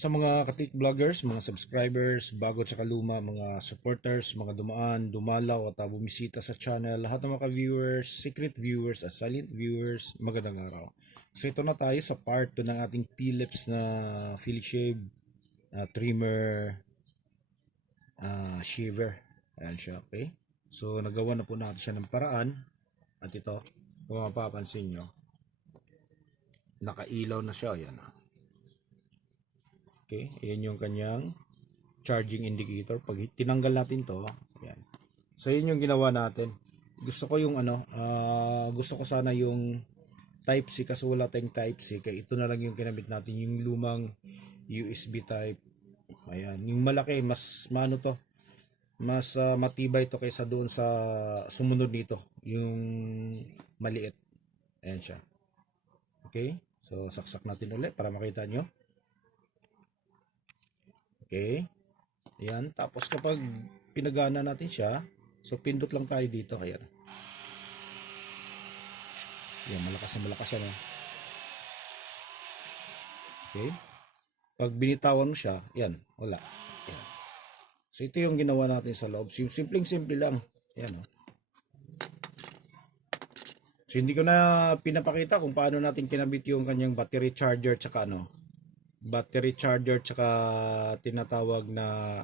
Sa mga katik vloggers, mga subscribers, bago at luma, mga supporters, mga dumaan, dumalaw at bumisita sa channel, lahat ng mga viewers, secret viewers at silent viewers, magandang araw. So ito na tayo sa part 2 ng ating Philips na Philly Shave trimmer shaver. Ayan siya, okay? So nagawa na po natin siya ng paraan at ito, kung mapapansin nyo, nakailaw na siya, ayan. Okay, ayan yung kanyang charging indicator. Pag tinanggal natin to, ayan. So yun yung ginawa natin. Gusto ko yung gusto ko sana yung type C kasi wala tayong type C. Kaya ito na lang yung kinabit natin, yung lumang USB type. Ayan, yung malaki, mas to, mas matibay to kaysa doon sa sumunod nito, yung maliit. Ayan siya. Okay, so saksak natin ulit para makita nyo. Okay. Ayan. Tapos kapag pinagana natin siya, so pindot lang tayo dito. Ayan. Ayan, malakas na malakas yan. Okay. Pag binitawan mo siya, ayan, wala. Ayan. So ito yung ginawa natin sa loob. Simpleng-simple lang. Ayan. So hindi ko na pinapakita kung paano natin kinabit yung kanyang battery charger tsaka battery charger tsaka tinatawag na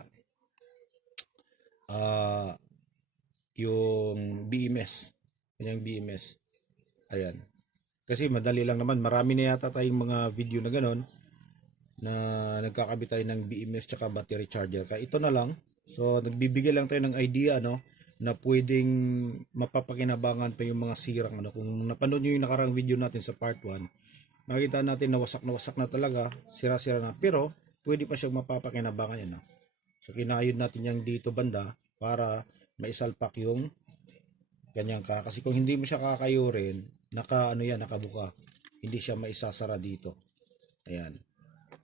yung BMS, kanyang BMS. Ayan, kasi madali lang naman, marami na yata tayong mga video na ganon na nagkakabit tayo ng BMS tsaka battery charger, kaya ito na lang. So nagbibigay lang tayo ng idea na pwedeng mapapakinabangan pa yung mga sirang kung napanood nyo yung nakarang video natin sa part 1, makita natin na wasak na talaga, sira-sira na, pero pwede pa siyang mapapakinabangan yan. So kinayod natin yung dito banda para maisalpak yung kanyang kasi kung hindi mo siya kakayurin, nakabuka, hindi siya maisasara dito. Ayan.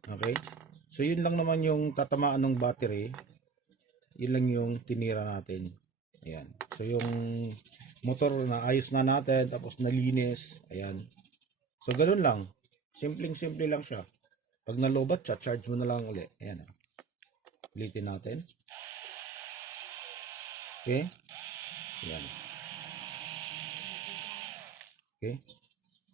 Okay, so yun lang naman yung tatamaan ng battery, yun lang yung tinira natin. Ayan, so yung motor na ayos na natin, tapos nalinis. Ayan, so ganun lang, simple lang siya. Pag nalobat siya, charge mo na lang ulit. Ayan, ulitin natin. Okay, ayan. Okay,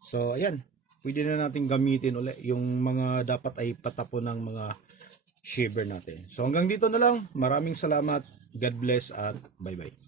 so ayan, pwede na natin gamitin ulit yung mga dapat ay patapon ng mga shaver natin. So hanggang dito na lang, maraming salamat, God bless at bye bye.